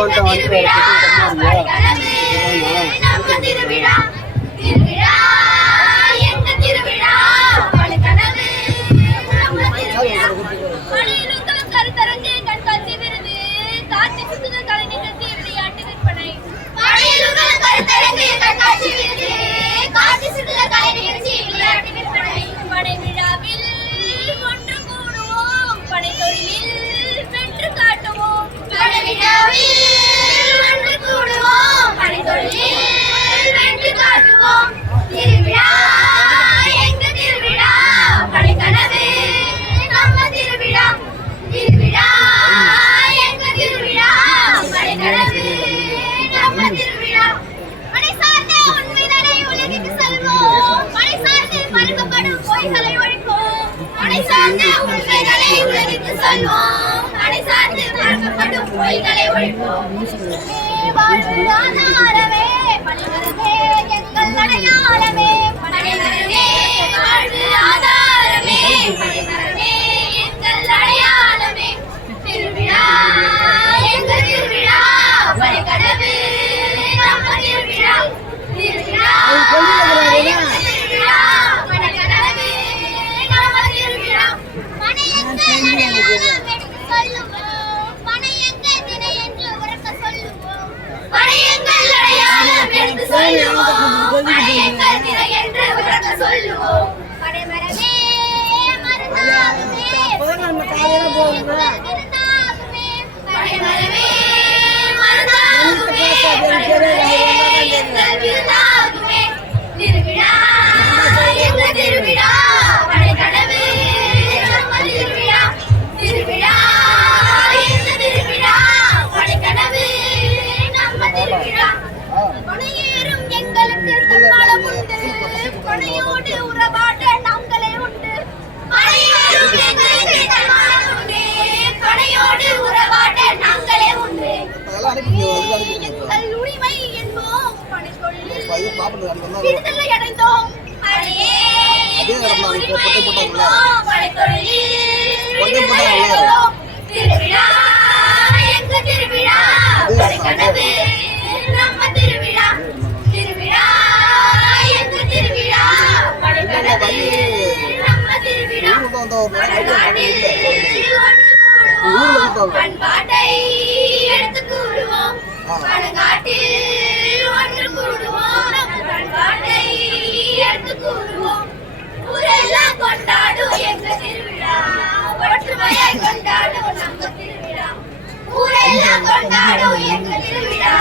ఉంటాడు சொல்வோம். கடை சார்ந்து பழக்கப்படும் பொய்களை ஒழிப்போம். வாழ்வு ஆதாரமே பணிவரவே எங்கள் அடையாளமே. படைவரே என்று உரக்க சொல்லுவோம் பாப்பன் அடி வந்தாங்க விடுதலை அடைந்தோம் பழையே அதே இடம் தான் இப்போ கொட்டை போட்டாங்கல்ல கொட்டை போட்டாங்கல்ல பண்பாட்டை கொண்டாடும் நம்ம திருவிழா ஊரெல்லாம் கொண்டாடும் எங்கள் திருவிழா